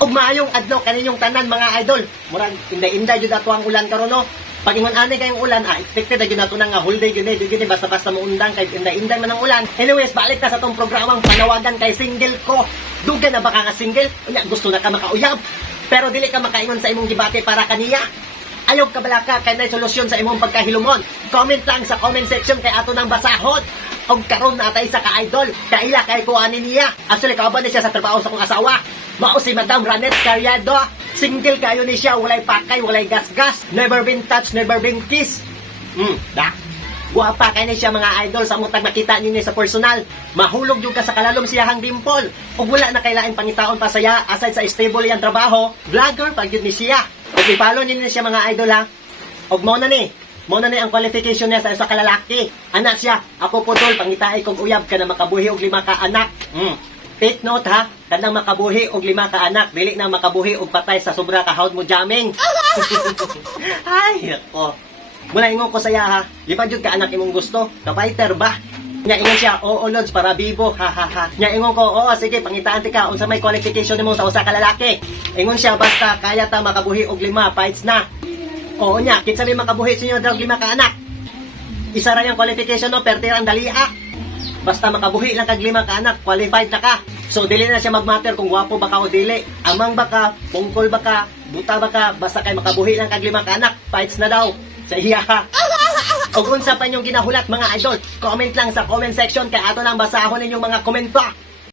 Ug maayong adlaw kaninyong tanan mga idol. Murag inday-inday jud ato ang ulan karon no. Pag ingon ani kayong ulan, expected na gyud nato nga whole day gyud gyud basta-basta mo undang kay inday-inday man ang ulan. Anyways, balik ta sa tong programang panawagan kay single ko. Duga na ba ka nga single? Unya gusto na ka makauyab. Pero dili ka makaingon sa imong gibati para kaniya. Ayaw ka balaka kay nay solusyon sa imong pagkahilumon. Comment lang sa comment section kay ato nang basahon. Og karon natay sa ka-idol, kaila kay kuanin niya. Actually kauban ni siya sa trabaho sa kong asawa. Mao si Madam Ranet Cariado. Single kayo ni siya, walay pakay, walay gas-gas. Never been touched, never been kissed. Da. Guwapa kay ni siya mga idol sa mutag makita ninyo sa personal. Mahulog yung ka sa kalalom siyahang dimple. Ug wala na kailain pangitaon pa saya aside sa stable yang trabaho. Vlogger pag yun ni siya. Ug i-follow ninyo siya mga idol ha. Ug mo na ni. Mo na ni ang qualification niya sa isa ka lalaki. Anak siya, ako putol pangitaay kog uyab ka na makabuhi og 5 ka anak. Take note ha, kanang makabuhi og 5 ka anak, dili na makabuhi og patay sa sobra ka hawd mo jamming. Ay, ako. Mula ingon ko saya ha, di pa jud ka anak imong gusto, ka-fighter ba? Nya ingon siya, oo lods para bibo, ha ha ha. Nya ingon ko, oo sige, pangitaan ti ka unsa may qualification nimo sa usa ka lalaki. Ingon siya basta kaya ta makabuhi og 5 fights na. Oo nya, kinsa may makabuhi sa inyo og 5 ka anak. Isa ra yung qualification no, pertirang dalia. Basta makabuhi lang kag 5 ka anak, qualified na ka. So dili na siya magmatter kung gwapo ba ka o dili. Amang ba ka, bungkol ba ka, buta ba ka, basta kay makabuhi lang kag 5 ka anak, fights na daw. Sa iya ha. O kung sa pa inyong ginahulat mga idol, comment lang sa comment section kay ato nang basahon ninyong mga komento.